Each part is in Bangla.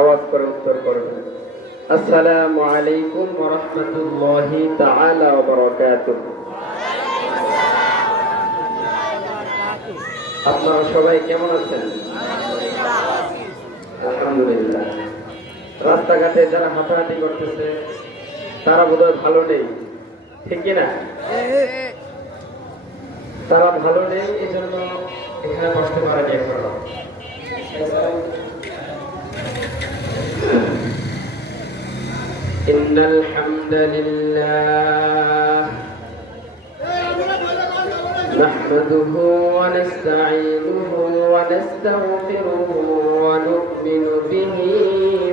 আওয়াজ করে উত্তর করবেন। আসসালামু আলাইকুম ওয়া রাহমাতুল্লাহি তাআলা ওয়া বারাকাতুহু। আপনারা সবাই কেমন আছেন? আলহামদুলিল্লাহ। রাস্তাঘাটে যারা হাঁটাহাঁটি করতেছে তারা বোধহয় ভালো নেই, ঠিক কিনা? তারা ভালো নেই, এই জন্য এখানে বসতে পারেনি এখনো। إن الحمد لله نحمده ونستعينه ونستغفره ونؤمن به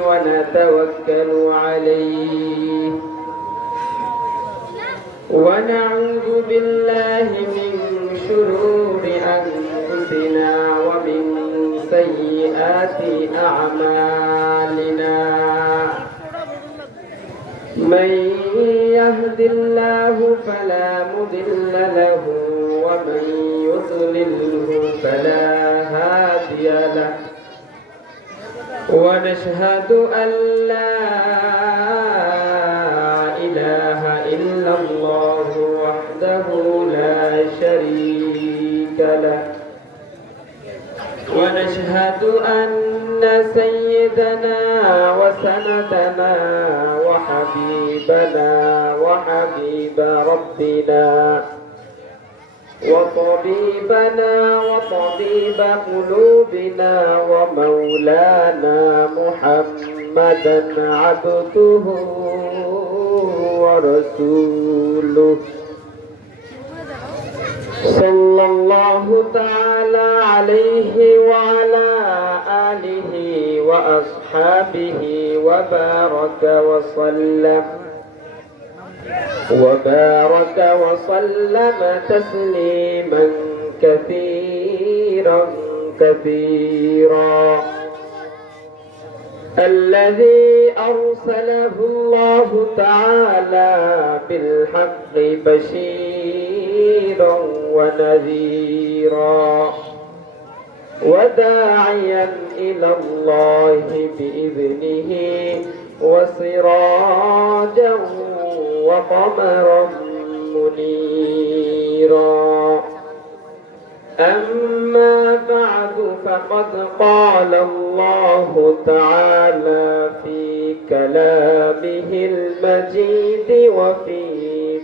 ونتوكل عليه ونعوذ بالله من شرور أنفسنا ومن سيئات أعمالنا من يهد الله فلا مضل له ومن يضلله فلا هادي له ونشهد أن لا إله إلا الله وحده لا شريك له ونشهد أن سيدنا وسندنا وحبيبنا وحبيب ربنا وطبيبنا وطبيب قلوبنا ومولانا محمدا عبده ورسوله صلى الله تعالى عليه وعلى آله وأصحابه وبارك وسلم تسليما كثيرا كثيرا الذي أرسله الله تعالى بالحق بشيرا ونذيرا وداعيا إلى الله بإذنه وسراجا وقمرا منيرا أما بعد فقد قال الله تعالى في كلامه المجيد وفي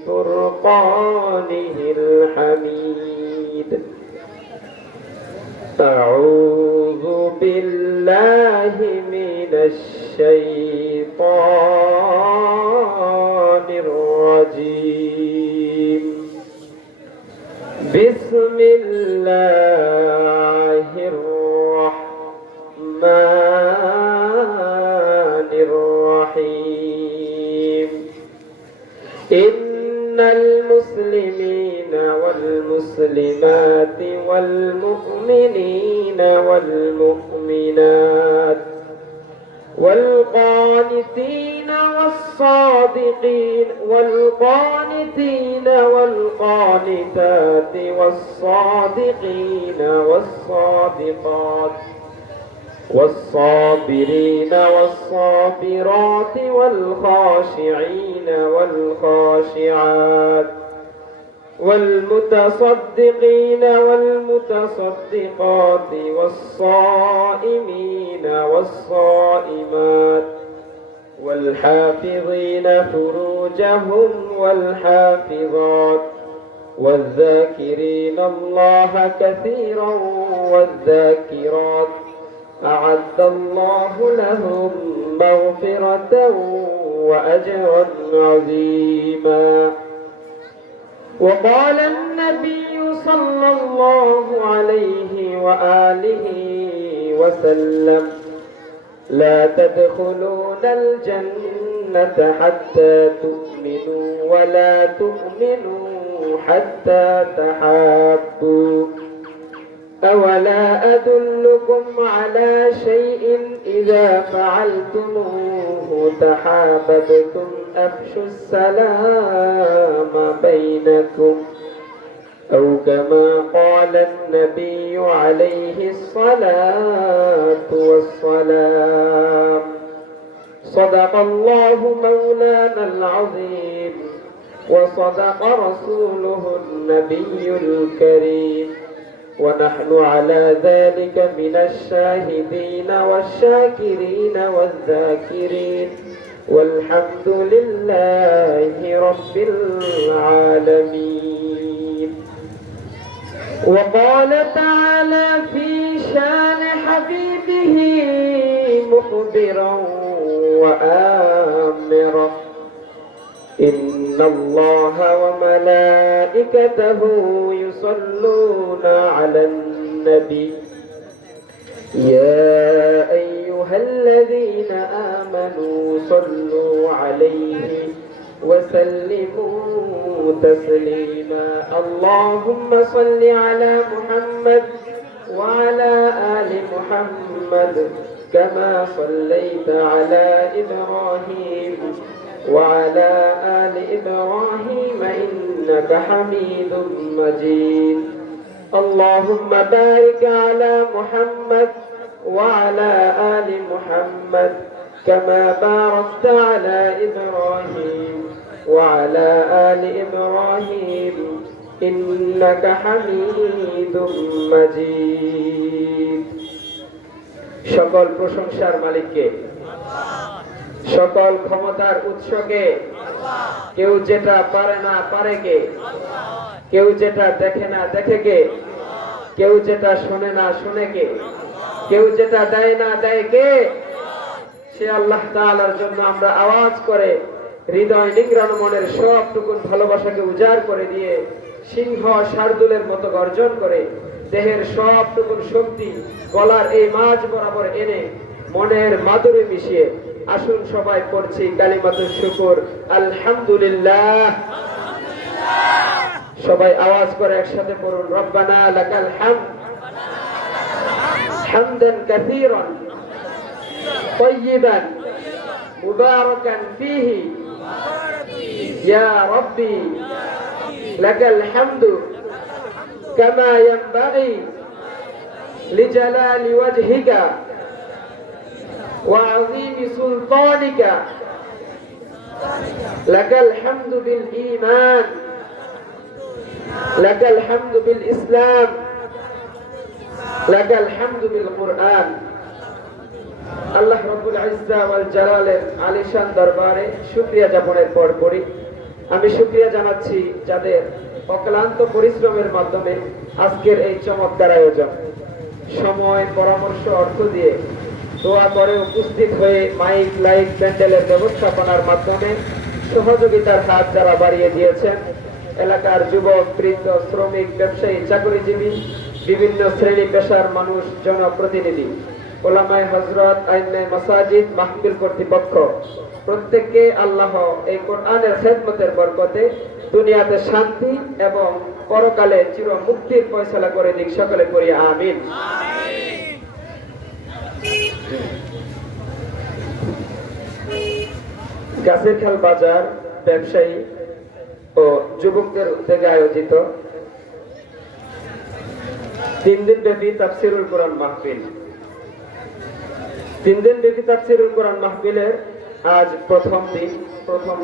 فرقانه الحميد أعوذ بالله من الشيطان الرجيم بسم الله الرحمن الرحيم إن المسلمين والمسلمات والمؤمنين والمؤمنات والقانتين والقانتات والصادقين والصادقات والصابرين والصابرات والخاشعين والخاشعات والمتصدقين والمتصدقات والصائمين والصائمات والحافظين فروجهم والحافظات والذاكرين الله كثيرا والذاكرات أعد الله لهم مغفرة وأجرا عظيما. وقال النبي صلى الله عليه وآله وسلم لا تدخلون الجنة حتى تؤمنوا ولا تؤمنوا حتى تحابوا أولا أدلكم على شيء إذا فعلتموه تحاببتم أفشوا السلام بينكم أو كما قال النبي عليه الصلاة والسلام. صدق الله مولانا العظيم وصدق رسوله النبي الكريم، ونحن على ذلك من الشاهدين والشاكرين والذاكرين، والحمد لله رب العالمين. وقال تعالى في شان حبيبه مخبرا وآمرا: إن الله وملائكته يصلون على النبي يا أيها الذين آمنوا صلوا عليه وسلموا تسليما. اللهم صل على محمد وعلى آل محمد كما صليت على إبراهيم وعلى آل إبراهيم إنك حميد مجيد. اللهم بارك على محمد وعلى آل محمد كما باركت على إبراهيم وعلى آل إبراهيم إنك حميد مجيد. সকল প্রশংসার মালিককে, সকল ক্ষমতার উৎসকে, কেউ যেটা পারে না পারে কে, কেউ যেটা দেখে না দেখে কে, কেউ যেটা শোনে না শোনে কে, কেউ যেটা দেয় না দেয় কে, সে আল্লাহ তাআলার জন্য আমরা আওয়াজ করে হৃদয় নিংড়ানো মনের সবটুকু ভালোবাসাকে উজাড় করে দিয়ে সিংহ শার্দুলের মতো গর্জন করে দেহের সবটুকু শক্তি গলার এই মাঝ বরাবর এনে মনের মাধুরী মিশিয়ে আসুন সবাই পড়ছি কালিমাতুশ শুকর আলহামদুলিল্লাহ। সবাই আওয়াজ করে একসাথে পড়ুন রব্বানা লাকাল হামদ হামদান কাসীরান طيبا مباركا فيه يا ربي لك الحمد كما ينبغي لجلال وجهك وعظيم سلطانك لك الحمد بالإيمان لك الحمد بالإسلام لك الحمد بالقرآن। আল্লাহ রাব্বুল ইজ্জা ওয়াল জালালের আলিশান দরবারে শুকরিয়া জ্ঞাপনের পর পরই আমি শুকরিয়া জানাচ্ছি যাদের অক্লান্ত পরিশ্রমের মাধ্যমে আজকের এই চমৎকার আয়োজন সময় পরামর্শ অর্থ দিয়ে দোয়া করে উপস্থিত হয়ে মাইক লাইট প্যান্ডেলের ব্যবস্থাপনার মাধ্যমে সহযোগিতার হাত যারা বাড়িয়ে দিয়েছেন, এলাকার যুবক বৃদ্ধ শ্রমিক ব্যবসায়ী চাকরিজীবী বিভিন্ন শ্রেণী পেশার মানুষ জনপ্রতিনিধি ওলামায়ে হযরত আইনে মাসাজিদ মাহফিল কর্তৃপক্ষ প্রত্যেককে আল্লাহ এই কোরআনের খেদমতের বরকতে দুনিয়াতে শান্তি এবং পরকালে চির মুক্তির ফয়সালা করে দিক, সকলে করি আমিন। গাছেরখাল বাজার ব্যবসায়ী ও যুবকদের উদ্যোগে আয়োজিত 3 দিনব্যাপী তাফসীরুল কোরআন মাহফিল। 3 দিনব্যাপী তাফসীরুল কোরআন মাহফিলের আজ প্রথম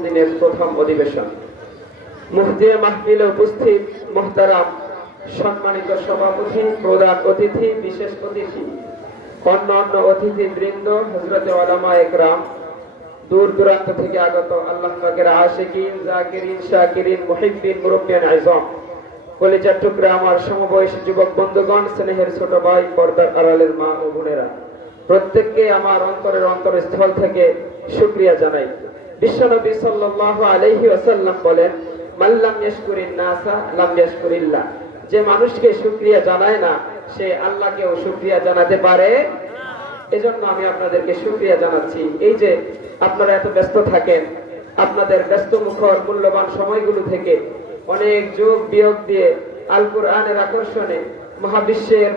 দিনের প্রথম অধিবেশন। মুফতিয়ে মাহফিলে উপস্থিত মুহতারাম সম্মানিত সভাপতি, প্রধান অতিথি, বিশেষ অতিথি, অন্যান্য অতিথি বৃন্দ, হযরতে উলামায়ে একরাম, দূর দূরান্ত থেকে আগত আল্লাহ পাকের আশিকিন, জাকিরিন, শাকিরিন, মুহিব্বিন, মুরব্বিয়ান আযম, কলিজার টুকরা আমার সমবয়সী যুবক বন্ধুগণ, স্নেহের ছোট ভাই, পর্দার আড়ালের মা ও বোনেরা, প্রত্যেককে আমার অন্তরের অন্তরস্থল থেকে শুকরিয়া জানাই। বিশ্বনবী সাল্লাল্লাহু আলাইহি ওয়াসাল্লাম বলেন, মান লাম ইয়াশকুরিন নাসা লাম ইয়াশকুরিল্লাহ, যে মানুষকে শুকরিয়া জানায় না সে আল্লাহকেও শুকরিয়া জানাতে পারে। এজন্য আমি আপনাদেরকে শুকরিয়া জানাচ্ছি। এই যে আপনারা এত ব্যস্ত থাকেন, আপনাদের ব্যস্ত মুখর মূল্যবান সময়গুলো থেকে অনেক যোগ বিয়োগ দিয়ে আল কোরআনের আকর্ষণে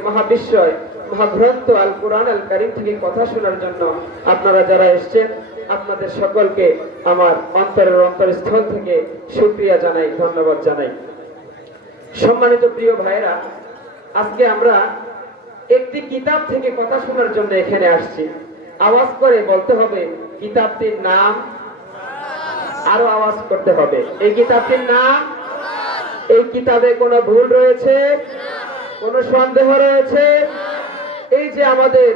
মহাবিশ্বয় মহাগ্রন্থ আল কোরআন আল কারীম থেকে কথা শোনার জন্য আপনারা যারা এসেছেন, আপনাদের সকলকে আমার অন্তরের অন্তরস্থল থেকে শুকরিয়া জানাই, ধন্যবাদ জানাই। সম্মানিত প্রিয় ভাইরা, আজকে আমরা একটি কিতাব থেকে কথা শোনার জন্য এখানে আসছি। আওয়াজ করে বলতে হবে কিতাবটির নাম, আরো আওয়াজ করতে হবে এই কিতাবটির নাম। এই কিতাবে কোনো ভুল রয়েছে, কোনো সন্দেহ রয়েছে? এই যে আমাদের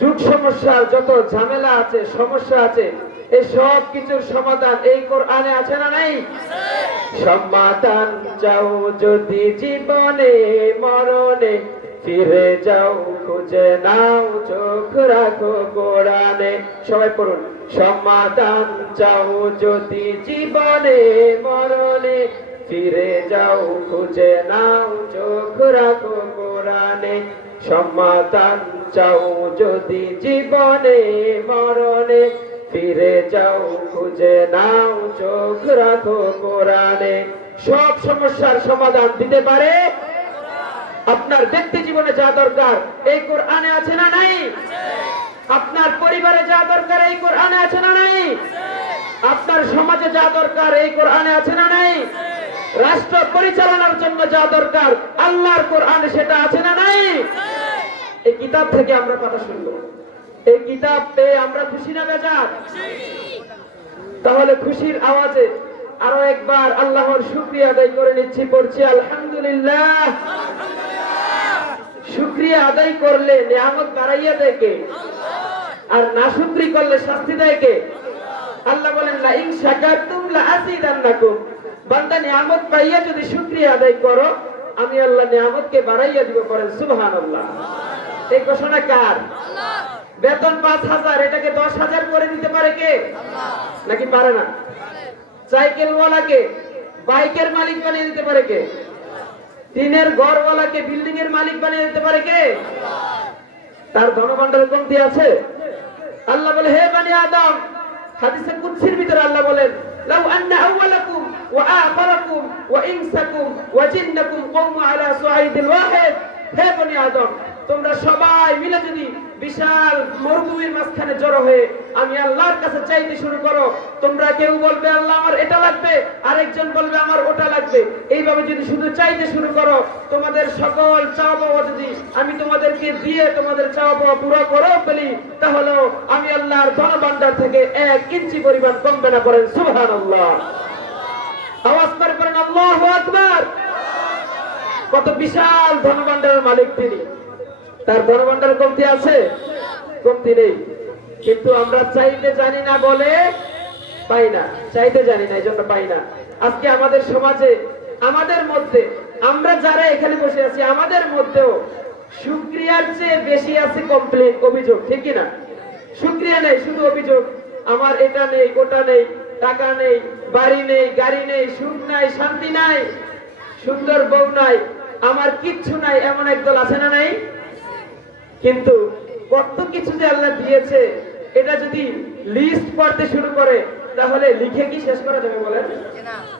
যুগ সমস্যার যত ঝামেলা আছে, সমস্যা আছে, এই সব কিছুর সমাধান এই কোরআনে আছে না নাই? সমাধান চাও যদি জীবনে মরণে, ফিরে যাও খুঁজে নাও চোখ রাখো কোরআনে। সবাই পড়ুন, সমাধান চাও যদি জীবনে মরণে, ফিরে যাও খুঁজে নাও চোখ রাখো কোরআনে। সমাধান চাও যদি জীবনে মরণে, ফিরে যাও খুঁজে নাও চোখ রাখো কোরআনে। সব সমস্যার সমাধান দিতে পারে। আপনার ব্যক্তি জীবনে যা দরকার এই কোরআনে আছে না নাই? আপনার পরিবারে যা দরকার এই কোরআনে আছে না নাই? আপনার সমাজে যা দরকার এই কোরআনে আছে না নাই? রাষ্ট্র পরিচালনার জন্য যা দরকার আল্লাহর কোরআনে সেটা আছে না নাই? এই কিতাব থেকে আমরা কথা শুনবো। এই কিতাব পেয়ে আমরা খুশি না বেজার? তাহলে খুশির আওয়াজে আরো একবার আল্লাহর শুকরিয়া আদায় করে নিচ্ছি, পড়ছি আলহামদুলিল্লাহ। শুকরিয়া আদায় করলে নিয়ামত বাড়াইয়া দেয় কে? আর নাশুকরি করলে শাস্তি দেয় কে? আল্লাহ বলেন লা ইন শাকারতুম লা আযীদান্নাকুম। বান্দা নিয়ামত পাইয়া যদি শুকরিয়া আদায় করো, আমি আল্লাহ নিয়ামতকে বাড়াইয়া দিব। করেন সুবহানাল্লাহ। এই ঘোষণা কার? আল্লাহ। বেতন ৫,০০০, এটাকে ১০,০০০ করে দিতে পারে কে? আল্লাহ। নাকি পারে না? সাইকেলওয়ালাকে বাইকের মালিক বানিয়ে দিতে পারে কে? টিনের ঘরওয়ালাকে বিল্ডিং এর মালিক বানিয়ে দিতে পারে কে? আল্লাহ। তার ধনভাণ্ডারে কমতি আছে? আল্লাহ বলে হে বনি আদম, হাদিসে কুদসির ভিতরে আল্লাহ বলেন লাউ আন্না আউওয়ালাকুম ওয়া আখিরাকুম ওয়া ইনসাকুম ওয়া জিন্নাকুম কুমু আলা সুআইদিল ওয়াহিদ। হে বনি আদম, তোমরা সবাই মিলে যদি বিশাল মরুভূমির মাঝখানে জড়ো হয়ে আমি আল্লাহর কাছে চাইতে শুরু করো, তোমরা কেউ বলবে আল্লাহ আমার এটা লাগবে, আরেকজন বলবে আমার ওটা লাগবে, এইভাবে যদি শুধু চাইতে শুরু করো, তোমাদের সকল চাওয়া পাওয়া যদি আমি তোমাদেরকে দিয়ে তোমাদের চাওয়া পাওয়া পুরো করেও ফেলি, তাহলে আমি আল্লাহর ধনভাণ্ডার থেকে ১ ইঞ্চি পরিমাণ কমবে না। করেন সুবহানাল্লাহ। আওয়াজ করে পড়েন আল্লাহু আকবার। কত বিশাল ধনভাণ্ডারের মালিক তিনি। তার ধনভাণ্ডার কমতি আছে? কমতি নেই। কিন্তু আমরা চাইতে জানি না বলে পাই না। চাইতে জানি না, এই জন্য পাই না। আজকে আমাদের সমাজে, আমাদের মধ্যে, আমরা যারা এখানে বসে আছি, আমাদের মধ্যেও শুকরিয়ার চেয়ে বেশি আছে কমপ্লেন, অভিযোগ। ঠিক কিনা? শুকরিয়া নেই, শুধু অভিযোগ। আমার এটা নেই, ওটা নেই, টাকা নেই, বাড়ি নেই, গাড়ি নেই, সুখ নাই, শান্তি নাই, সুন্দর বউ নাই, আমার কিচ্ছু নাই, এমন একদল আছে না নাই? কিন্তু কত কিছু যে আল্লাহ দিয়েছে, এটা যদি লিস্ট পড়তে শুরু করে তাহলে লিখে কি শেষ করা যাবে বলেন?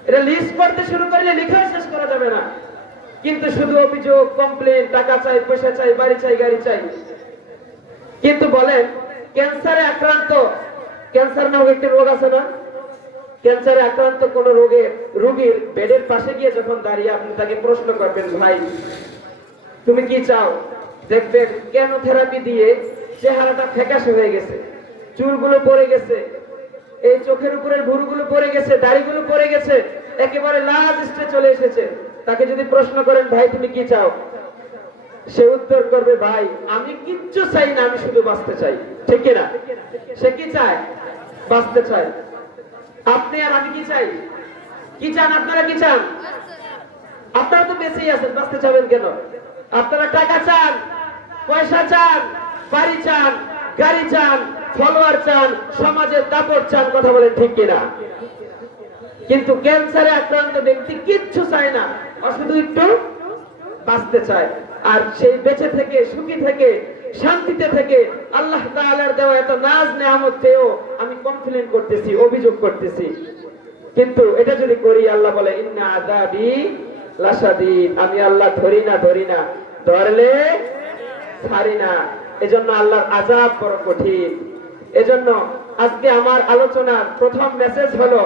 এটা লিস্ট পড়তে শুরু করলে লিখে শেষ করা যাবে না। কিন্তু শুধু অভিযোগ, কমপ্লেন, টাকা চাই, পয়সা চাই, বাড়ি চাই, গাড়ি চাই। কিন্তু বলেন ক্যান্সারে আক্রান্ত, ক্যান্সার নামক একটি রোগ আছে না? ক্যান্সারে আক্রান্ত কোন রোগীর বেডের পাশে গিয়ে যখন দাঁড়িয়ে আপনি তাকে প্রশ্ন করবেন, ভাই তুমি কি চাও? দেখবেন কেমোথেরাপি দিয়ে চেহারাটা ফ্যাকাশে হয়ে গেছে, চুলগুলো পড়ে গেছে, এই চোখের উপরের ভুরুগুলো পড়ে গেছে, দাড়িগুলো পড়ে গেছে, একেবারে লাল স্টেজে চলে এসেছে। তাকে যদি প্রশ্ন করেন ভাই তুমি কি চাও, সে উত্তর করবে ভাই আমি কিচ্ছু চাই না, আমি শুধু বাঁচতে চাই। ঠিক কিনা? সে কি চায়? বাঁচতে চায়। আপনি আর আমি কি চাই? কি চান? আপনারা কি চান? আপনারা তো বেঁচেই আছেন, বাঁচতে চাবেন কেন? আপনারা টাকা চান, পয়সা চান, বাড়ি চান, গাড়ি চান, ফলোয়ার চান, সমাজের দাপট চান। কথা বলেন ঠিক কিনা? কিন্তু ক্যান্সারে আক্রান্ত ব্যক্তি কিচ্ছু চায় না, শুধু একটু বাঁচতে চায়। আর সেই বেঁচে থেকে, সুখী থেকে, শান্তিতে থেকে আল্লাহ তাআলার দেওয়া এত নাজ নেয়ামত পেয়েও আমি কমপ্লেইন করতেছি, অভিযোগ করতেছি। কিন্তু এটা যদি করি, আল্লাহ বলে ইন্না আযাবি লাশাদীদ, আমি আল্লাহ ধরি না, ধরলে ছাড়ি না। এজন্য আল্লাহর আযাব বড় কঠিন। এজন্য আজকে আমার আলোচনার প্রথম মেসেজ হলো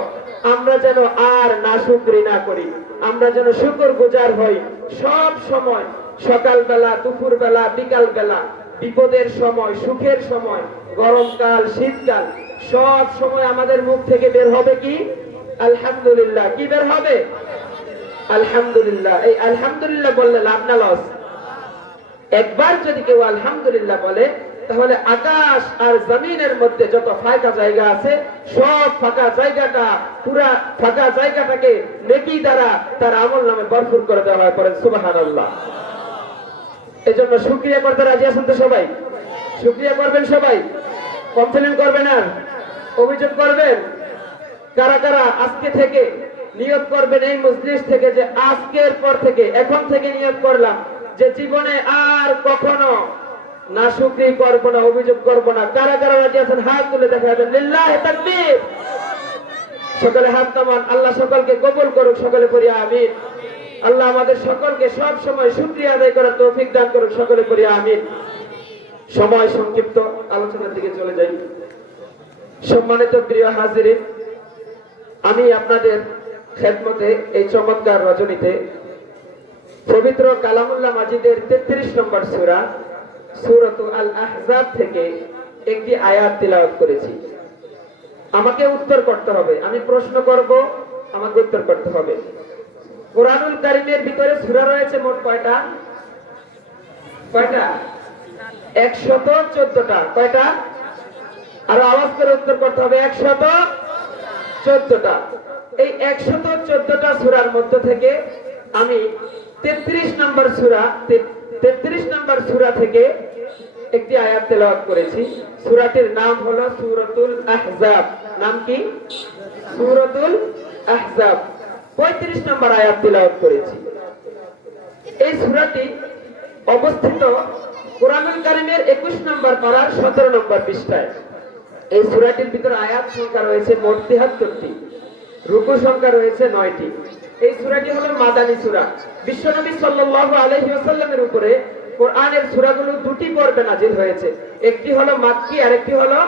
আমরা যেন আর নাশুকরি না করি। আমরা যেন শুকরগুজার হই সব সময়, সকালবেলা, দুপুরবেলা, বিকালবেলা, বিপদের সময়, সুখের সময়, গরমকাল, শীতকাল, সব সময় আমাদের মুখ থেকে বের হবে কি? আলহামদুলিল্লাহ। কি বের হবে? আলহামদুলিল্লাহ। এই আলহামদুলিল্লাহ বললে লাভ না লস? একবার যদি কেউ আলহামদুলিল্লাহ বলে, তাহলে আকাশ আর জমিনের মধ্যে যত ফাঁকা জায়গা আছে, সব ফাঁকা জায়গাটা, পুরা ফাঁকা জায়গাটাকে নেকি দ্বারা তার আমল নামে ভরপুর করে দেওয়া হয়। পড়েন সুবহানাল্লাহ। এজন্য শুকরিয়া করতে রাজি আছেন তো সবাই? শুকরিয়া করবেন সবাই, কমপ্লেন করবেন আর অভিযোগ করবেন। কারা কারা আজকে থেকে নিয়ত করবেন এই মজলিস থেকে যে আজকের পর থেকে, এখন থেকে নিয়ত করলাম যে জীবনে আর কখনো না শুকরি করব না, অভিযোগ করব না। কারা কারা রাজি আছেন হাত তুলে দেখাবেন। লিল্লাহি তাকবীর। সকলে হাত নামান। আল্লাহ সকলকে কবুল করুক। সকলে পড়ি আমিন। আল্লাহ আমাদের সকলকে সব সময় শুকরিয়া আদায় করার তৌফিক দান করুক। সকলে পড়ি আমিন। সময় সংক্ষিপ্ত, আলোচনার দিকে চলে যাই। সম্মানিত প্রিয় হাজিরিন, আমি আপনাদের খেদমতে এই চমৎকার রজনীতে পবিত্র কালামুল্লাহ মাজিদের 33 নম্বর সূরা সূরাতুল আল আহজাব থেকে একটি আয়াত তিলাওয়াত করেছি। আমাকে উত্তর করতে হবে। আমি প্রশ্ন করব, আমাকে উত্তর করতে হবে। কোরআনুল কারীমের ভিতরে সূরা রয়েছে মোট কয়টা? কয়টা? 114টা। কয়টা? আর আওয়াজ করে উত্তর করতে হবে। 114টা। এই 114টা সূরার মধ্য থেকে আমি 33 নম্বর সূরা থেকে একটি আয়াত তেলাওয়াত করেছি। সূরাটির নাম হলো সূরাতুল আহজাব। নাম কি? সূরাতুল আহজাব। 35 নম্বর আয়াত তেলাওয়াত করেছি। এই সূরাটি অবস্থিত কোরআনুল কারীমের 21 নম্বর পারার 17 নম্বর পৃষ্ঠায়। এই সূরাটির ভিতরে আয়াত সংখ্যা রয়েছে মোট 73টি, রুকু সংখ্যা রয়েছে 9টি। এই সূরাটি হলো মাদানী সূরা। বিশ্বনবী সাল্লাল্লাহু আলাইহি ওয়াসাল্লামের উপরে কোরআনের সূরাগুলো দুটি পর্বে নাযিল হয়েছে। একটি হলো মাক্কি আর একটি হলো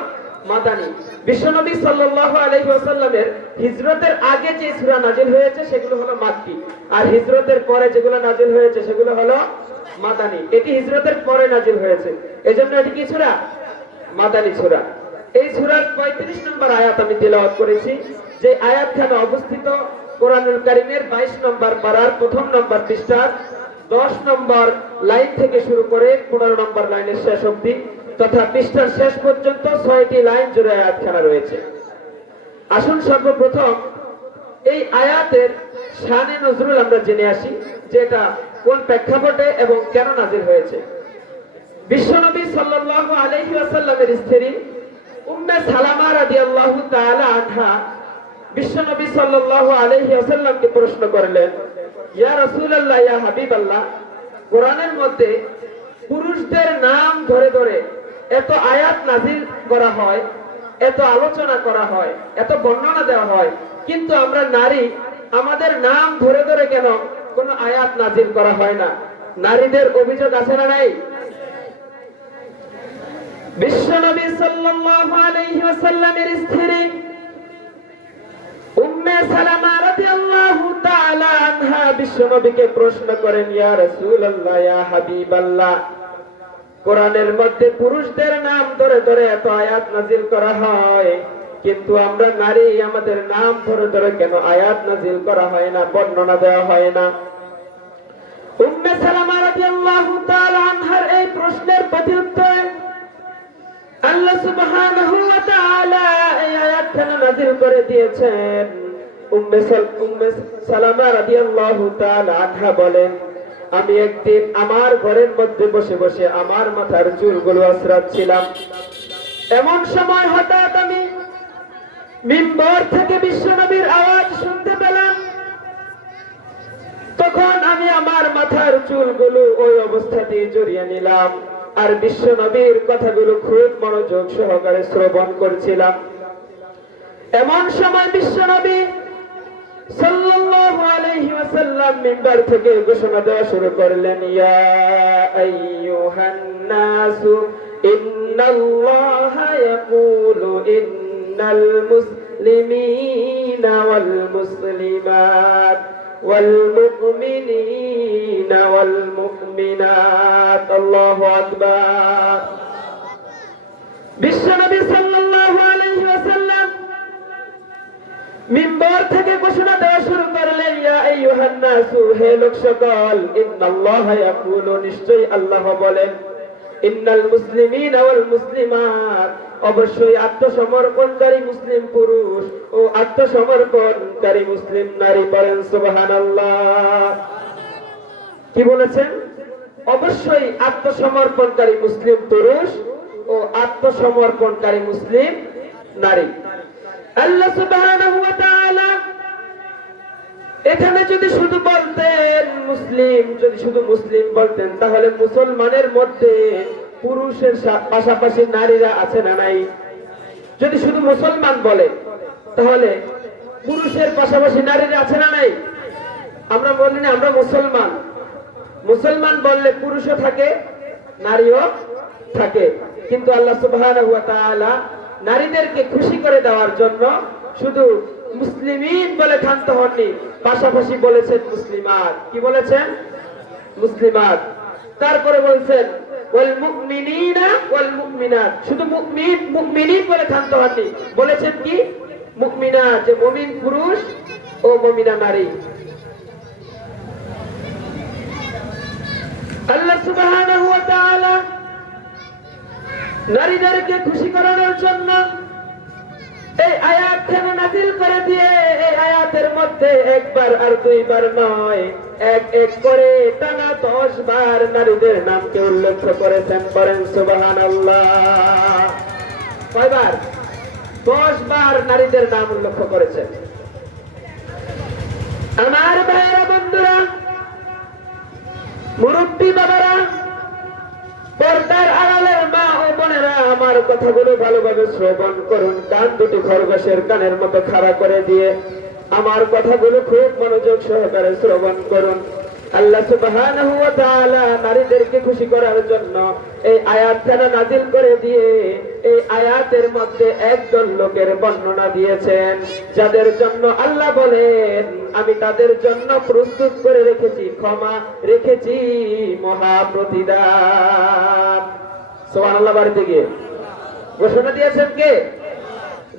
মাদানী। বিশ্বনবী সাল্লাল্লাহু আলাইহি ওয়াসাল্লামের হিজরতের আগে যে সূরা নাযিল হয়েছে সেগুলো হলো মাক্কি, আর হিজরতের পরে যেগুলো নাযিল হয়েছে সেগুলো হলো মাদানী। এটি হিজরতের পরে নাযিল হয়েছে, এজন্য এটি কি সূরা? মাদানী সূরা। এই সূরার 35 নম্বর আয়াত আমি তেলাওয়াত করেছি, যে আয়াতখানা অবস্থিত কোরআনুল কারীমের 22 নম্বর পারার 1 নম্বর পৃষ্ঠার 10 নম্বর লাইন থেকে শুরু করে 15 নম্বর লাইনের শেষ অবধি, তথা পৃষ্ঠার শেষ পর্যন্ত 6টি লাইন জুড়ে আয়াতখানা রয়েছে। আসুন সর্বপ্রথম এই আয়াতের শানে নজরুল আমরা জেনে আসি, যে এটা কোন প্রেক্ষাপটে এবং কেন নাযিল হয়েছে। বিশ্বনবী সাল্লাল্লাহু আলাইহি ওয়াসাল্লামের স্ত্রী উম্মে সালামা রাদিয়াল্লাহু তাআলা আনহা বিশ্বনবী সাল্লাল্লাহু আলাইহি ওয়াসাল্লামকে প্রশ্ন করলেন, ইয়া রাসূলুল্লাহ, ইয়া হাবিবাল্লাহ, কোরআনের মধ্যে পুরুষদের নাম ধরে ধরে এত আয়াত নাযিল করা হয়, এত আলোচনা করা হয়, এত বর্ণনা দেওয়া হয়, কিন্তু আমরা নারী, আমাদের নাম ধরে ধরে কেন কোনো আয়াত নাযিল করা হয় না? নারীদের অভিযোগ আছে না নাই? বিশ্বনবী সাল্লাল্লাহু আলাইহি ওয়াসাল্লামের স্ত্রী উম্মে সালামা রাদিয়াল্লাহু তাআলা আনহা বিশ্বনবীকে প্রশ্ন করেন, ইয়া রাসূলুল্লাহ, ইয়া হাবিবাল্লাহ, কোরআনের মধ্যে পুরুষদের নাম ধরে ধরে এত আয়াত নাযিল করা হয়, কিন্তু আমরা নারী, আমাদের নাম ধরে ধরে কেন আয়াত নাযিল করা হয় না, বর্ণনা দেওয়া হয় না? উম্মে সালামা রাদিয়াল্লাহু তাআলা আনহার এই প্রশ্নের প্রত্যুত্তরে আল্লাহ সুবহানাহু ওয়া তাআলা এই আয়াতখানা নাযিল করে দিয়েছেন। উম্মে সালামা রাদিয়াল্লাহু তাআলা আনহা বলেন, আমি একদিন আমার ঘরের মধ্যে বসে বসে আমার মাথার চুলগুলো আঁচড়াচ্ছিলাম। এমন সময় হঠাৎ আমি মিম্বর থেকে বিশ্বনবীর আওয়াজ শুনতে পেলাম। তখন আমি আমার মাথার চুলগুলো ওই অবস্থাতেই জড়িয়ে নিলাম আর বিশ্বনবীর কথাগুলো খুব মনোযোগ সহকারে শ্রবণ করছিলাম। এমন সময় বিশ্বনবী সাল্লাল্লাহু আলাইহি ওয়াসাল্লাম মিম্বার থেকে ঘোষণা দেওয়া শুরু করলেন, ইয়া আইয়ুহান নাসু ইন্নাল্লাহা ইয়াকুলু ইন্নাল মুসলিমিনা ওয়াল মুসলিমাত والمؤمنين والمؤمنات الله أكبر বিশ্বনবী সাল্লাল্লাহু আলাইহি ওয়াসাল্লাম মিম্বার থেকে ঘোষণা দেওয়া শুরু করলেন, ইয়া আইয়ুহান নাসু, হে লোক সকল, ইন্নাল্লাহা ইয়াকুলু, নিশ্চয়ই আল্লাহ বলেন, ইন্নাল মুসলিমিনা ওয়াল মুসলিমাত, অবশ্যই আত্মসমর্পণকারী মুসলিম পুরুষ ও আত্মসমর্পণকারী মুসলিম নারী। পড়েন সুবহানাল্লাহ। কি বলেছেন? অবশ্যই আত্মসমর্পণকারী মুসলিম পুরুষ ও আত্মসমর্পণকারী মুসলিম নারী। আল্লাহ সুবহানাহু ওয়া তাআলা এখানে যদি শুধু বলতেন মুসলিম, যদি শুধু মুসলিম বলতেন, তাহলে মুসলমানের মধ্যে পুরুষের পাশাপাশি নারীরা আছে না নাই? যদি শুধু মুসলমান বলে তাহলে পুরুষের পাশাপাশি নারীরা আছে না নাই? আমরা বলি না আমরা মুসলমান, মুসলমান বললে পুরুষও থাকে নারীও থাকে, কিন্তু আল্লাহ সুবহানাহু ওয়া তাআলা নারীদেরকে খুশি করে দেওয়ার জন্য শুধু মুসলিমিন বলে ক্ষান্ত হননি, পাশাপাশি বলেছেন মুসলিমাত। কি বলেছেন? মুসলিমাত। তারপরে বলছেন ওয়াল মুমিনিনা ওয়াল মুমিনাত, শুধু মুমিন মুমিনিন বলে ক্ষান্ত হননি, বলেছেন কি? মুমিনাত, যে মুমিন পুরুষ ও মুমিনা নারী। আল্লাহ সুবহানাহু ওয়া তাআলা নারীদেরকে খুশি করানোর জন্য এই আয়াত নাযিল করে দিয়ে, এই আয়াতের মধ্যে একবার আর দুইবার নয়, এক এক করে টানা 10 বার নারীদের নামকে উল্লেখ করেছেন। পড়েন সুবহানাল্লাহ। কয়বার? 10 বার নারীদের নাম উল্লেখ করেছেন। আমার ভাইয়েরা, বন্ধুরা, মুরব্বী বাবারা, পর্দার আড়ালের মা ও বোনেরা, আমার কথাগুলো ভালোভাবে শ্রবণ করুন। কান দুটি খরগোশের কানের মতো খাড়া করে দিয়ে আমার কথাগুলো খুব মনোযোগ সহকারে শ্রবণ করুন। আল্লাহ সুবহানাহু ওয়া তাআলা নারীদেরকে খুশি করার জন্য এই আয়াতখানা নাযিল করে দিয়ে এই আয়াতের মধ্যে একদল লোকের বর্ণনা দিয়েছেন, যাদের জন্য আল্লাহ বলেন, আমি তাদের জন্য প্রস্তুত করে রেখেছি ক্ষমা, রেখেছি মহা প্রতিদান। সুবহানাল্লাহ। বাড়িতে গিয়ে ঘোষণা দিয়েছেন কে?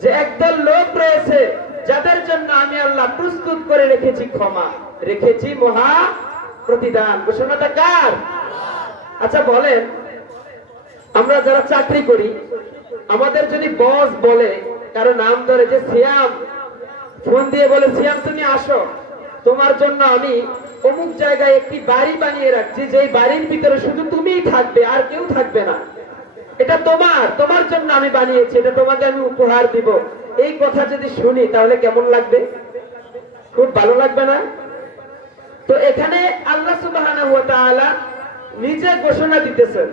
যে একদল লোক রয়েছে যাদের জন্য আমি আল্লাহ প্রস্তুত করে রেখেছি ক্ষমা, রেখেছি মহা প্রতিদান। ঘোষণাটা কার? আচ্ছা বলেন, আমরা যারা চাকরি করি, আমাদের যদি বস বলে, কারো নাম ধরে, যে সিয়াম, ফোন দিয়ে বলে, সিয়াম তুমি আসো, তোমার জন্য আমি অমুক জায়গায় একটি বাড়ি বানিয়ে রাখছি, যেই বাড়ির ভিতরে শুধু তুমিই থাকবে, আর কেউ থাকবে না, এটা তোমার জন্য আমি বানিয়েছি, এটা তোমাকে আমি উপহার দিব। এই কথা যদি শুনি তাহলে কেমন লাগবে? খুব ভালো লাগবে না? তো এখানে আল্লাহ সুবহানাহু ওয়া তাআলা নিজে ঘোষণা দিতেছেন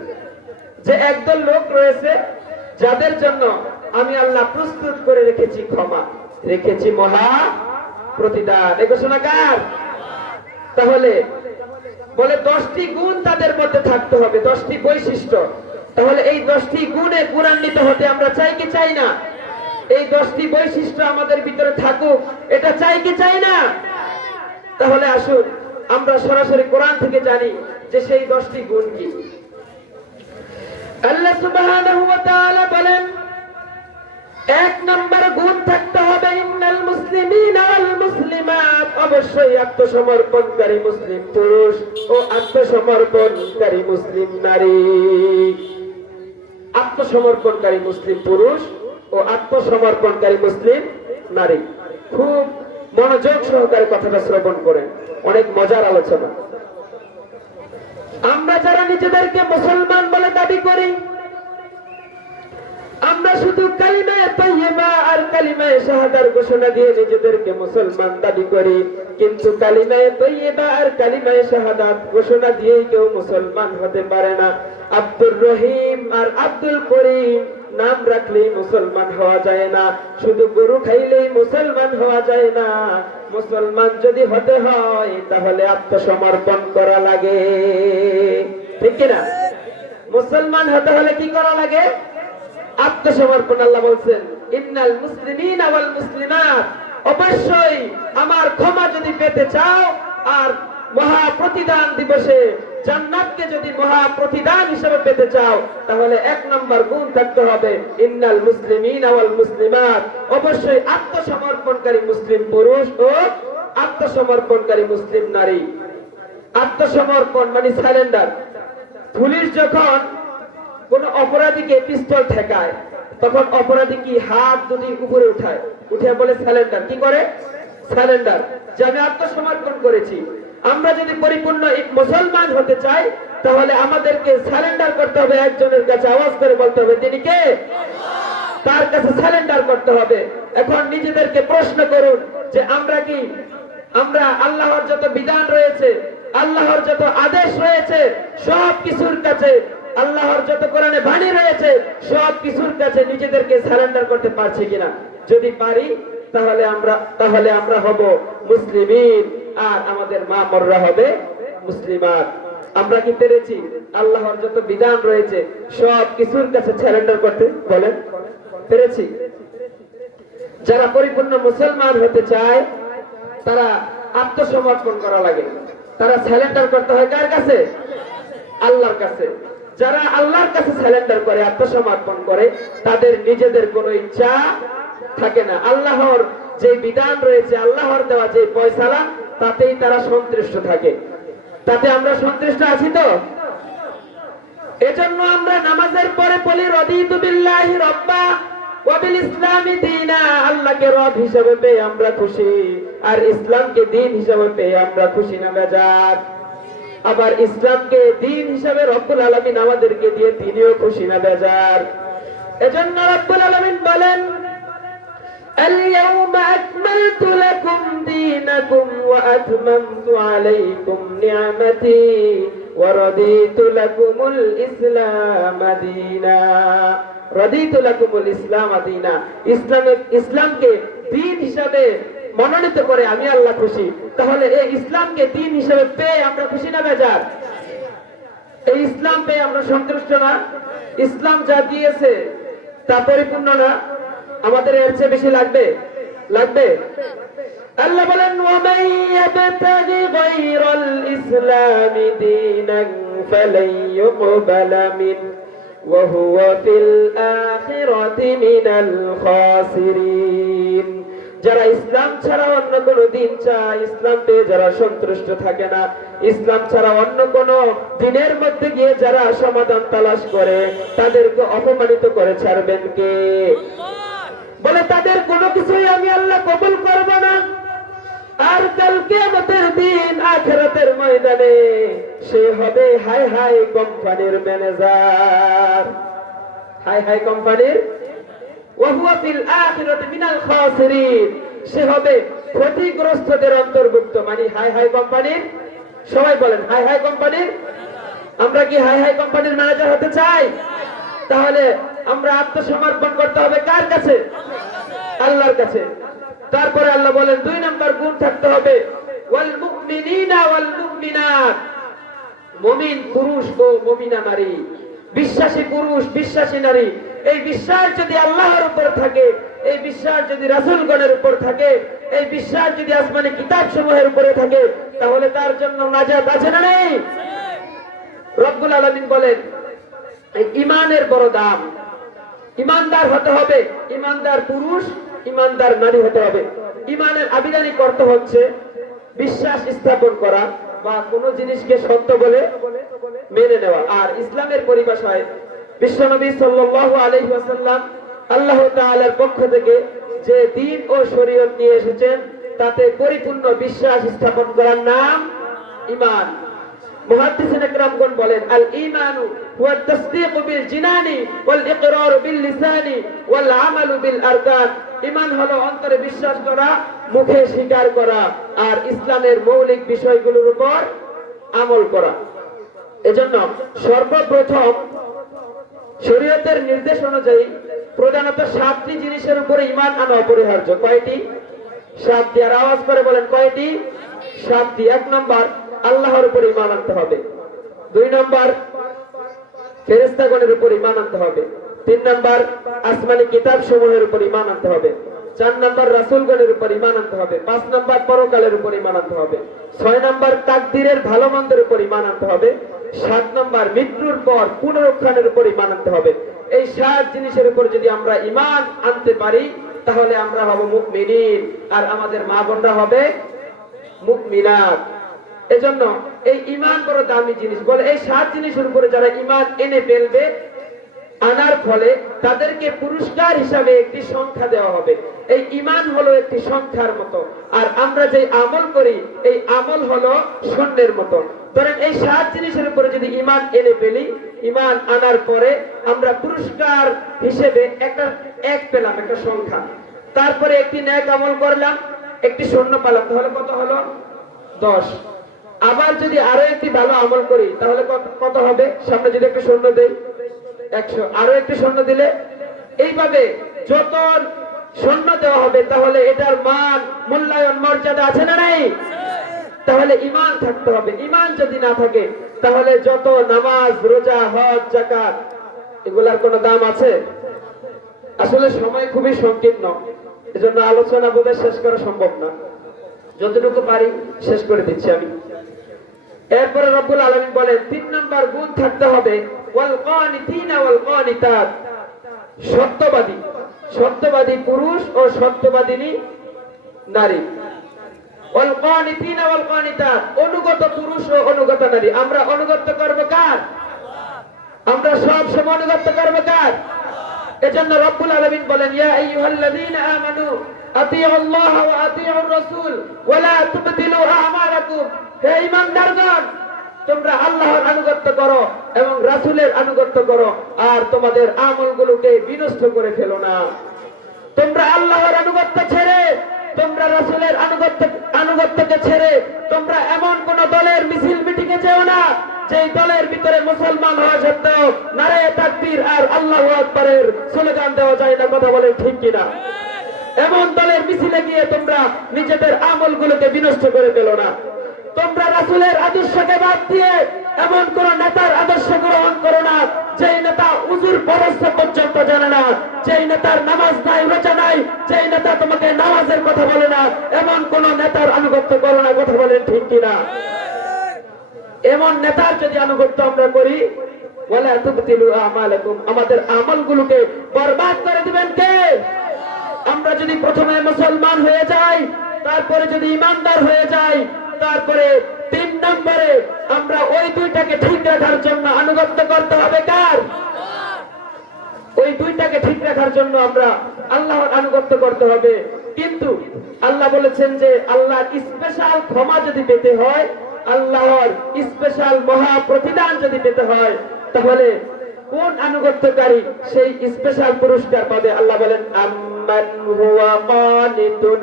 যে একদল লোক রয়েছে যাদের জন্য আমি আল্লাহ প্রস্তুত করে রেখেছি ক্ষমা, রেখেছি মহা প্রতিদান। এই ঘোষণা কার? তাহলে বলে 10টি গুণ তাদের মধ্যে থাকতে হবে, 10টি বৈশিষ্ট্য। তাহলে এই 10টি গুণে গুণান্বিত হতে আমরা চাই কি চাই না? এই 10টি বৈশিষ্ট্য আমাদের ভিতরে থাকুক, এটা চাই কি চাই না? তাহলে আসুন আমরা সরাসরি কোরআন থেকে জানি যে সেই 10টি গুণ কি। আল্লাহ সুবহানাহু ওয়া তাআলা বলেন, 1 নম্বর গুণ থাকতে হবে ইন্নাল মুসলিমিনা ওয়াল মুসলিমাত, অবশ্যই আত্মসমর্পণকারী মুসলিম পুরুষ ও আত্মসমর্পণকারী মুসলিম নারী। আত্মসমর্পণকারী মুসলিম পুরুষ ও আত্মসমর্পণকারী মুসলিম নারী। খুব মনোযোগ সহকারে কথাটা শ্রবণ করেন, অনেক মজার আলোচনা। আমরা যারা নিজেদেরকে মুসলমান বলে দাবি করি, আমরা শুধু কালিমায়ে তাইয়্যিবা আর কালিমায়ে শাহাদার ঘোষণা দিয়ে নিজেদেরকে মুসলমান দাবি করি, কিন্তু কালিমায়ে তাইয়্যিবা আর কালিমায়ে শাহাদাত ঘোষণা দিয়েই কেউ মুসলমান হতে পারে না। আব্দুর রহিম আর আব্দুল করিম নাম রাখলেই মুসলমান হওয়া যায় না, শুধু গরু খাইলেই মুসলমান হওয়া যায় না। মুসলমান যদি হতে হয় তাহলে আত্মসমর্পণ করা লাগে, ঠিক কিনা? মুসলমান হতে হলে কি করা লাগে? আত্মসমর্পণ। আল্লাহ বলছেন ইন্নাল মুসলিমিনা ওয়াল মুসলিমাত, অবশ্যই আমার ক্ষমা যদি পেতে চাও আর মহা প্রতিদান দিবসে জান্নাতকে যদি মহা প্রতিদান হিসেবে পেতে চাও, তাহলে এক নম্বর গুণ থাকতে হবে ইন্নাল মুসলিমিনা ওয়াল মুসলিমাত, অবশ্যই আত্মসমর্পণকারী মুসলিম পুরুষ ও আত্মসমর্পণকারী মুসলিম নারী। আত্মসমর্পণ মানে সারেন্ডার। পুলিশ যখন কোন অপরাধীকে পিস্তল ঠেকায়, তখন অপরাধী কি হাত দুটি উপরে উঠায়, উঠে বলে সারেন্ডার। কি করে? সারেন্ডার, যে আমি আত্মসমর্পণ করেছি। আমরা যদি পরিপূর্ণ মুসলমান হতে চাই, তাহলে আমাদেরকে সারেন্ডার করতে হবে একজনের কাছে, আওয়াজ করে বলতে হবে তিনি কে, তার কাছে সারেন্ডার করতে হবে। এখন নিজেদেরকে প্রশ্ন করুন যে আমরা আল্লাহর যত বিধান রয়েছে, আল্লাহর যত আদেশ রয়েছে, সব কিছুর কাছে, আল্লাহর যত কোরআনে বাণী রয়েছে, সব কিছুর কাছে নিজেদেরকে সারেন্ডার করতে পারছি কিনা? যদি পারি, তাহলে আমরা হব মুসলিমিন, আর আমাদের মা বোনরা হবে মুসলিমাত। আমরা কি পেরেছি আল্লাহর যত বিধান রয়েছে সব কিছুর কাছে সারেন্ডার করতে? বলেন, পেরেছি? যারা পরিপূর্ণ মুসলমান হতে চায়, তারা আত্মসমর্পণ করা লাগে, তারা সারেন্ডার করতে হয় কার কাছে? আল্লাহর কাছে। যারা আল্লাহর কাছে সারেন্ডার করে, আত্মসমর্পণ করে, তাদের নিজেদের কোনো ইচ্ছা থাকে না। আল্লাহর যে বিধান রয়েছে, আল্লাহর দেওয়া যে ফয়সালা, তাতেই তারা সন্তুষ্ট থাকে। তাতে আমরা সন্তুষ্ট আছি তো? এজন্য আমরা নামাজের পরে বলি রাদিতু বিল্লাহি রাব্বা ওয়া বিল ইসলামি দীনা, আল্লাহকে রব হিসেবে পেয়ে আমরা খুশি, আর ইসলামকে দ্বীন হিসেবে পেয়ে আমরা খুশি না বেজার। আবার ইসলামকে দ্বীন হিসেবে রব্বুল আলামিন আমাদেরকে দিয়ে তিনিও খুশি না বেজার। এজন্য রব্বুল আলামিন বলেন اليوم أكملت لكم دينكم وأتممت عليكم نعمتي ورضيت لكم الإسلام دينا। رضيت لكم الإسلام دينا, ইসলামকে দ্বীন হিসাবে মনোনীত করে আমি আল্লাহ খুশি। তাহলে এই ইসলামকে দ্বীন হিসাবে পেয়ে আমরা খুশি না বেজার? এই ইসলাম পেয়ে আমরা সন্তুষ্ট না? ইসলাম যা দিয়েছে তা পরিপূর্ণ না? আমাদের এর চেয়ে বেশি লাগবে? আল্লাহ বলেন ওয়ামান ইয়াবতাগি গায়রাল ইসলামি দীনান ফালান ইউকবালা মিন ওয়া হুয়া ফিল আখিরাতি মিনাল খাসিরিন। যারা ইসলাম ছাড়া অন্য কোন দিন চায়, ইসলাম পেয়ে যারা সন্তুষ্ট থাকে না, ইসলাম ছাড়া অন্য কোন দিনের মধ্যে গিয়ে যারা সমাধান তালাশ করে, তাদেরকে অপমানিত করে ছাড়বেন কে? বলে তাদের কোনো কিছুই আমি আল্লাহ কবুল করব না। আর কাল কিয়ামতের দিন আখিরাতের ময়দানে সে হবে হাই হাই কোম্পানির ম্যানেজার, হাই হাই কোম্পানির, ওয়া হুয়া ফিল আখিরাতি মিনাল খাসিরিন, সে হবে ক্ষতিগ্রস্তদের অন্তর্ভুক্ত। মানে হাই হাই কোম্পানির, সবাই বলেন হাই হাই কোম্পানির। আমরা কি হাই হাই কোম্পানির ম্যানেজার হতে চাই? তাহলে আমরা আত্মসমর্পণ করতে হবে কার কাছে? আল্লাহর কাছে। তারপরে আল্লাহ বলেন 2 নম্বর গুণ থাকতে হবে ওয়াল মুমিনিনা ওয়াল মুমিনাত, মুমিন পুরুষ ও মুমিনা নারী, বিশ্বাসী পুরুষ বিশ্বাসী নারী। এই বিশ্বাস যদি আল্লাহর উপর থাকে, এই বিশ্বাস যদি রাসূলগণের উপর থাকে, এই বিশ্বাস যদি আসমানি কিতাব সমূহের উপরে থাকে, তাহলে তার জন্য নাজাত আছে না নেই? রব্বুল আলামিন বলেন ঈমানের বড় দাম। ঈমানদার হতে হবে, ঈমানদার পুরুষ, ঈমানদার নারী হতে হবে। ঈমানের আবিধানিক অর্থ হচ্ছে বিশ্বাস স্থাপন করা বা কোন জিনিসকে সত্য বলে মেনে নেওয়া। আর ইসলামের পরিভাষায় বিশ্বনবী সাল্লাল্লাহু আলাইহি ওয়াসাল্লাম আল্লাহ তাআলার পক্ষ থেকে যে দ্বীন ও শরীয়ত নিয়ে এসেছেন, তাতে পরিপূর্ণ বিশ্বাস স্থাপন করার নাম ঈমান। মুহাদ্দিসিন ইকরামগণ বলেন আল ঈমানু হুয়া তাসদীকু বিল জিনানি ওয়াল ইকরারু বিল লিসানি ওয়াল আমালু বিল আরকান। ঈমান হলো অন্তরে বিশ্বাস করা, মুখে স্বীকার করা, আর ইসলামের মৌলিক বিষয়গুলোর উপর আমল করা। এজন্য সর্বপ্রথম শরীয়তের নির্দেশ অনুযায়ী প্রধানত 7টি জিনিসের উপরে ঈমান আনা অপরিহার্য। কয়টি? 7টি। আর আওয়াজ করে বলেন কয়টি? 7টি। 1 নম্বর আল্লাহর উপর ঈমান আনতে হবে। 2 নম্বর ফেরেশতাগণের উপর ঈমান আনতে হবে। 3 নম্বর আসমানি কিতাব সমূহের উপর ঈমান আনতে হবে। 4 নাম্বার রাসূলগণের উপর ঈমান আনতে হবে, 5 নাম্বার পরকালের উপর ঈমান আনতে হবে, 6 নাম্বার তাকদীরের ভালো মন্দের উপর ঈমান আনতে হবে, 7 নাম্বার মৃত্যুর পর পুনরুত্থানের উপর ঈমান আনতে হবে। এই 7 জিনিসের উপর যদি আমরা ঈমান আনতে পারি তাহলে আমরা হব মুমিনিন, আর আমাদের মা বোনরা হবে মুমিনাত। এজন্য এই ঈমান বড় দামি জিনিস। বলে এই 7 জিনিসের উপরে যারা ঈমান এনে ফেলবে, আনার ফলে তাদেরকে পুরস্কার হিসাবে একটি সংখ্যা দেওয়া হবে। এই ঈমান হলো একটি সংখ্যার মতো, আর আমরা যে আমল করি এই আমল হলো স্বর্ণের মতো। ধরেন এই 7 জিনিসের উপরে যদি ঈমান এনে ফেলি, ঈমান আনার পরে আমরা পুরস্কার হিসেবে এক পেলাম, একটা সংখ্যা। তারপরে একটি নেক আমল করলাম, একটি স্বর্ণ পেলাম, তাহলে কত হলো? 10। আবার যদি আরো একটি ভালো আমল করি তাহলে কত হবে? সামনে যদি একটু স্বর্ণ দেই 100, আরো একটু স্বর্ণ দিলে, এইভাবে যত স্বর্ণ দেওয়া হবে তাহলে এটার মান, মূল্যায়ন, মর্যাদা আছে না নাই? তাহলে ঈমান থাকতে হবে। ঈমান যদি না থাকে তাহলে যত নামাজ, রোজা, হজ, যাকাত এগুলার কোনো দাম আছে? আসলে সময় খুবই সংকীর্ণ, এজন্য আলোচনা বোধহয় শেষ করা সম্ভব না। যতটুকু পারি শেষ করে দিচ্ছি আমি। এরপরে রব্বুল আলামিন বলেন 3 নাম্বার গুণ থাকতে হবে ওয়াল কানিতিনা ওয়াল কানিতাত, সত্যবাদী, সত্যবাদী পুরুষ ও সত্যবাদিনী নারী। ওয়াল কানিতিনা ওয়াল কানিতাত, অনুগত পুরুষ ও অনুগত নারী। আমরা অনুগত করব কার? আমরা সব সময় অনুগত করব কার? এজন্য রব্বুল আলামিন বলেন ইয়া আইয়ুহাল্লাযীনা আমানু আতিউল্লাহ ওয়া আতিউর রাসূল ওয়া লা তুবতিলু আমালাকুম। হে ঈমানদারগণ, তোমরা আল্লাহর আনুগত্য করো এবং রাসূলের আনুগত্য করো, আর তোমাদের আমলগুলোকে বিনষ্ট করে ফেলো না। তোমরা আল্লাহর আনুগত্য ছেড়ে, তোমরা রাসূলের আনুগত্যকে ছেড়ে তোমরা এমন কোন দলের মিছিল মিটিংয়ে যেও না যেই দলের ভিতরে মুসলমান হওয়া সত্ত্বেও নারায়ে তাকবীর আর আল্লাহু আকবারের স্লোগান দেওয়া যায় না। কথা বলেন ঠিক কিনা? এমন দলের মিছিলে গিয়ে তোমরা নিজেদের আমলগুলোকে বিনষ্ট করে ফেলো না। তোমরা রাসূলের আদর্শকে বাদ দিয়ে এমন কোন নেতার আদর্শ গ্রহণ করো না যেই নেতা উজুর পরস্ত পর্যন্ত জানে না, যেই নেতার নামাজ নাই, রোজা নাই, যেই নেতা তোমাকে নামাজের কথা বলে না, এমন কোন নেতার আনুগত্য করো না। কথা বলেন ঠিক কিনা? এমন নেতার যদি আনুগত্য আমরা করি, ওয়ালা তুবতিলু আমালাকুম, আমাদের আমলগুলোকে বরবাদ করে দিবেন কে? আমরা যদি প্রথমে মুসলমান হয়ে যাই, তারপরে যদি ঈমানদার হয়ে যাই, তারপরে 3 নম্বরে আমরা ওই দুইটাকে ঠিক রাখার জন্য আনুগত্য করতে হবে কার? ওই দুইটাকে ঠিক রাখার জন্য আমরা আল্লাহর আনুগত্য করতে হবে। কিন্তু আল্লাহ বলেছেন যে আল্লাহর স্পেশাল ক্ষমা যদি পেতে হয়, আল্লাহর স্পেশাল মহা প্রতিদান যদি পেতে হয়, তাহলে কোন আনুগত্যকারী সেই স্পেশাল পুরস্কার পাবে? আল্লাহ বলেন আম্মান হুয়া কানিতুন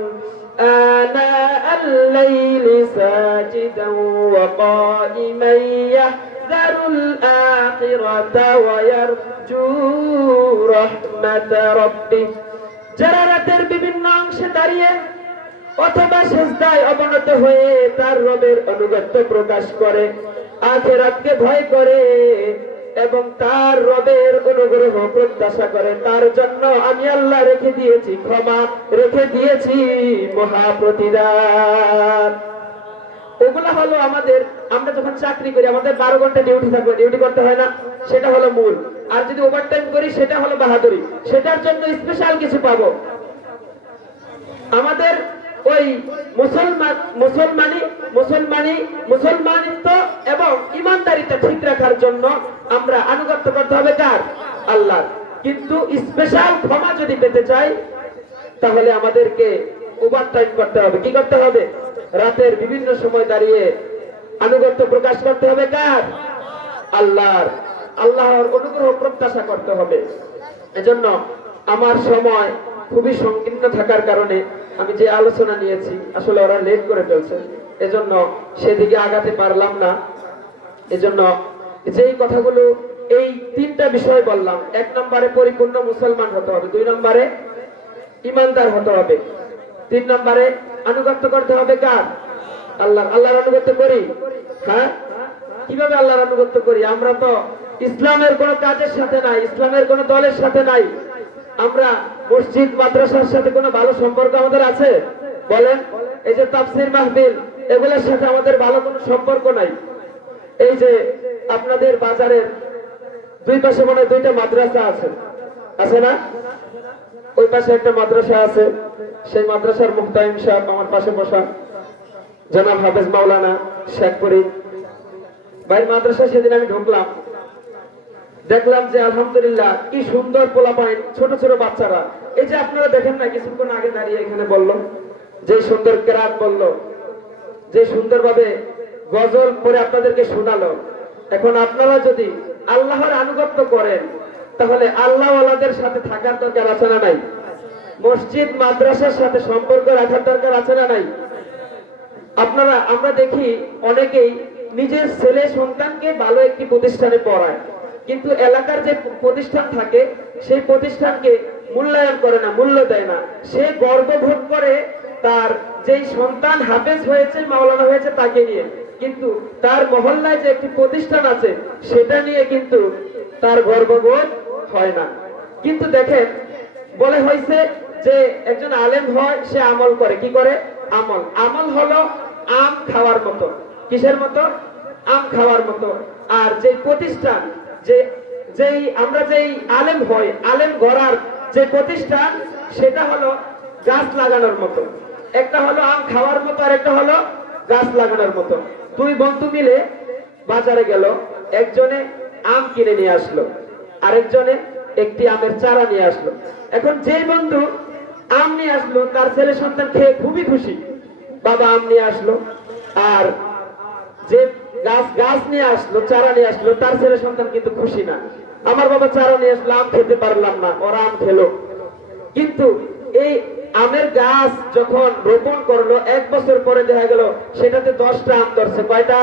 آناء الليل ساجدا وقائما يحذر الآخرة ويرجو رحمة ربه। যারা রাতের বিভিন্ন অংশে দাঁড়িয়ে অথবা সিজদায় অবনত হয়ে তার রবের আনুগত্য প্রকাশ করে, আখিরাতকে ভয় করে এবং তার রবের অনুগ্রহ প্রত্যাশা করে, তার জন্য আমি আল্লাহ রেখে দিয়েছি ক্ষমা, রেখে দিয়েছি মহা প্রতিদান। ওগুলা হলো আমাদের, আমরা যখন চাকরি করি আমাদের 12 ঘন্টা ডিউটি থাকবে, ডিউটি করতে হয় না, সেটা হলো মূল। আর যদি ওভারটাইম করি সেটা হলো বাহাদুরি, সেটার জন্য স্পেশাল কিছু পাবো। আমাদের ওই মুসলমানিত্ব এবং ইমানদারিতা ঠিক রাখার জন্য আমরা আনুগত্য করতে হবে কার? আল্লাহ। কিন্তু স্পেশাল ক্ষমা যদি পেতে চাই তাহলে আমাদেরকে ওভারটাইম করতে হবে। কি করতে হবে? রাতের বিভিন্ন সময় দাঁড়িয়ে আনুগত্য প্রকাশ করতে হবে কার? আল্লাহর। আল্লাহর অনুগ্রহ প্রত্যাশা করতে হবে। এজন্য আমার সময় খুবই সংকীর্ণ থাকার কারণে আমি যে আলোচনা নিয়েছি আসলে ওরা লেট করে ফেলছে, এজন্য সেদিকে আগাতে পারলাম না। এজন্য যেই কথাগুলো, এই 3টা বিষয় বললাম, 1 নম্বরে পরিপূর্ণ মুসলমান হতে হবে, 2 নম্বরে ইমানদার হতে হবে, 3 নম্বরে আনুগত্য করতে হবে কার? আল্লাহর। আল্লাহর আনুগত্য করি? হ্যাঁ, কিভাবে আল্লাহর আনুগত্য করি? আমরা তো ইসলামের কোন কাজের সাথে নাই, ইসলামের কোন দলের সাথে নাই, আমরা মসজিদ মাদ্রাসার সাথে কোনো ভালো সম্পর্ক আমাদের আছে? বলেন। এই যে তাফসীর মাহফিল, এগুলোর সাথে আমাদের ভালো কোনো সম্পর্ক নাই। এই যে আপনাদের বাজারের দুই পাশে মনে হয় দুইটা মাদ্রাসা আছে, আছে না? ওই পাশে একটা মাদ্রাসা আছে, সেই মাদ্রাসার মুহতামিম সাহেব আমার পাশে বসা, জনাব হাফেজ মাওলানা শেখপুরি ভাই মাদ্রাসা। সেদিন আমি ঢুকলাম, দেখলাম যে আলহামদুলিল্লাহ কি সুন্দর পোলাপাইন, ছোট ছোট বাচ্চারা। এই যে আপনারা দেখেন না, কিছুক্ষণ আগে দাঁড়িয়ে এখানে বললো যে সুন্দর কেরাত বললো, যে সুন্দরভাবে গজল পরে আপনাদেরকে শোনালো। এখন আপনারা যদি আল্লাহর আনুগত্য করেন, তাহলে আল্লাহওয়ালাদের সাথে থাকার দরকার আছে না নাই? মসজিদ মাদ্রাসার সাথে সম্পর্ক রাখার দরকার আছে না নাই? আপনারা, আমরা দেখি অনেকেই নিজের ছেলে সন্তানকে ভালো একটি প্রতিষ্ঠানে পড়ায়, কিন্তু এলাকার যে প্রতিষ্ঠান থাকে সেই প্রতিষ্ঠানকে মূল্যায়ন করে না, মূল্য দেয় না। সে গর্ববোধ করে তার যেই সন্তান হাফেজ হয়েছে, মাওলানা হয়েছে তাকে নিয়ে, কিন্তু তার মহল্লায় যে একটি প্রতিষ্ঠান আছে সেটা নিয়ে কিন্তু তার গর্ববোধ হয় না। কিন্তু দেখেন, বলে হয়েছে যে একজন আলেম হয়, সে আমল করে। কি করে? আমল। আমল হলো আম খাওয়ার মতো। কিসের মতো? আম খাওয়ার মতো। আর যে প্রতিষ্ঠান, যেই আমরা যেই আলেম হই, আলেম গড়ার যে প্রতিষ্ঠান, সেটা হলো গাছ লাগানোর মতো। একটা হলো আম খাওয়ার মতো, আর একটা হলো গাছ লাগানোর মতো। দুই বন্ধু মিলে বাজারে গেল, একজনে আম কিনে নিয়ে আসলো, আরেকজনে একটি আমের চারা নিয়ে আসলো। এখন যেই বন্ধু আম নিয়ে আসলো, তার ছেলে সন্তান খেয়ে খুবই খুশি, বাবা আম নিয়ে আসলো। আর যে গাছ নিয়ে আসলো, চারা নিয়ে আসলো, তার ছেলে সন্তান কিন্তু খুশি না। আমার বাবা চারা নিয়ে আসলো, আম খেতে পারলাম না, ওরা আম খেলো। কিন্তু এই আমের গাছ যখন রোপণ করলো, 1 বছর পরে দেখা গেল সেটাতে 10টা আম ধরছে। কয়টা?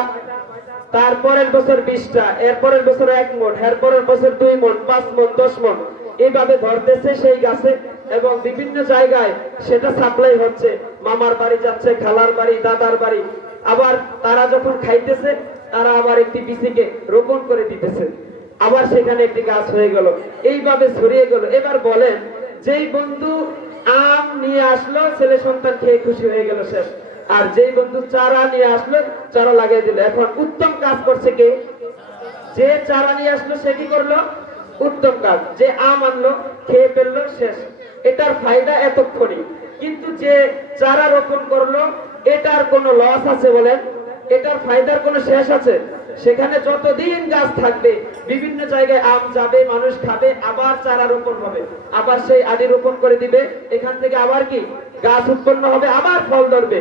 তারপরের বছর 20টা, এরপরের বছর 1 মণ, এরপরের বছর 2 মণ, 5 মণ, 10 মণ, এইভাবে ধরতেছে সেই গাছে। এবং বিভিন্ন জায়গায় সেটা সাপ্লাই হচ্ছে, মামার বাড়ি যাচ্ছে, খালার বাড়ি, দাদার বাড়ি। আবার তারা যখন খাইতেছে, তারা আবার একটি বিচিকে রোপণ করে দিতেছে, আবার সেখানে একটি গাছ হয়ে গেল, এইভাবে ছড়িয়ে গেল। এবার বলেন, যেই বন্ধু আম নিয়ে আসলো, ছেলে সন্তান খেয়ে খুশি হয়ে গেল, শেষ। আর যেই বন্ধু চারা নিয়ে আসলো, চারা লাগিয়ে দিল। এখন উত্তম কাজ করছে কে? যে চারা নিয়ে আসলো সে কি করলো? উত্তম কাজ। যে আম আনলো, খেয়ে ফেললো, শেষ। এটার ফায়দা এতক্ষণই। কিন্তু যে চারা রোপণ করলো, এটার কোনো লস আছে বলেন? এটার ফায়দার কোনো শেষ আছে? সেখানে যতদিন গাছ থাকবে, বিভিন্ন জায়গায় আম যাবে, মানুষ খাবে, আবার চারা রোপণ হবে, আবার সেই আদি রোপণ করে দিবে, এখান থেকে আবার কি গাছ উৎপন্ন হবে, আবার ফল ধরবে।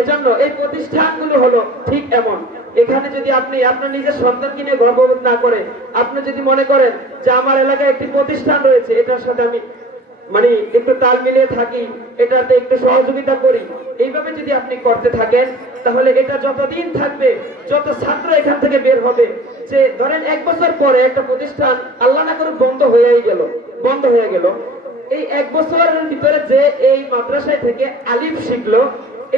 এজন্য এই প্রতিষ্ঠানগুলো হলো ঠিক এমন। এখানে যদি আপনি আপনার নিজের সন্তানকে নিয়ে গর্ববোধ না করে, আপনি যদি মনে করেন যে আমার এলাকায় একটি প্রতিষ্ঠান রয়েছে, এটার সাথে আমি মানে একটু তাল মিলিয়ে থাকি, এটাতে একটু সহযোগিতা করি, এইভাবে যদি আপনি করতে থাকেন, তাহলে এটা যতদিন থাকবে, যত ছাত্র এখান থেকে বের হবে, যে ধরেন 1 বছর পরে একটা প্রতিষ্ঠান আল্লাহ না করে বন্ধ হয়ে গেল, এই 1 বছরের ভিতরে যে এই মাদ্রাসায় থেকে আলিফ শিখলো,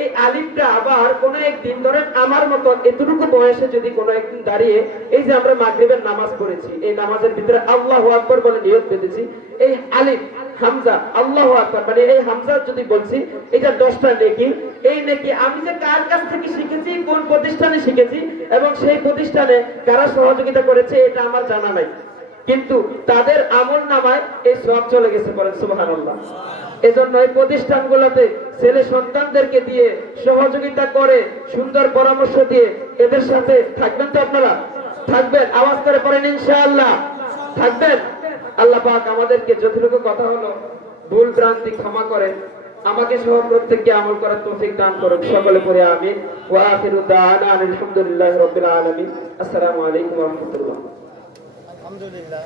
এই আলিফটা আবার কোনো একদিন, ধরেন আমার মতো এতটুকু বয়সে যদি কোনো একদিন দাঁড়িয়ে, এই যে আমরা মাগরিবের নামাজ পড়েছি, এই নামাজের ভিতরে আল্লাহু আকবার বলে নিয়ত বেঁধেছি, এই আলিফ হামজা আল্লাহু আকবার, মানে এই হামজা যদি বলছি, এটা 10টা নেকি। এই নেকি আমি যে কার কাছ থেকে শিখেছি, কোন প্রতিষ্ঠানে শিখেছি, এবং সেই প্রতিষ্ঠানে কারা সহযোগিতা করেছে, এটা আমার জানা নাই, কিন্তু তাদের আমল নামায় এই সওয়াব চলে গেছে, বলেন সুবহানাল্লাহ। এজন্য এই প্রতিষ্ঠানগুলোতে ছেলে সন্তানদেরকে দিয়ে সহযোগিতা করে, সুন্দর পরামর্শ দিয়ে এদের সাথে থাকবেন তো? আপনারা থাকবেন? আওয়াজ করে পড়েন ইনশাআল্লাহ। থাকবেন? আল্লাহ পাক আমাদেরকে যতটুকু কথা হলো ভুল ভ্রান্তি ক্ষমা করেন, আমাকে সহ প্রত্যেককে আমল করার তৌফিক দান করুন। সকলে পড়ে আমিন। ওয়া আখিরু দাওয়ানা আলহামদুলিল্লাহি রাব্বিল আলামিন। আসসালামু আলাইকুম ওয়া রাহমাতুল্লাহ। আলহামদুলিল্লাহ।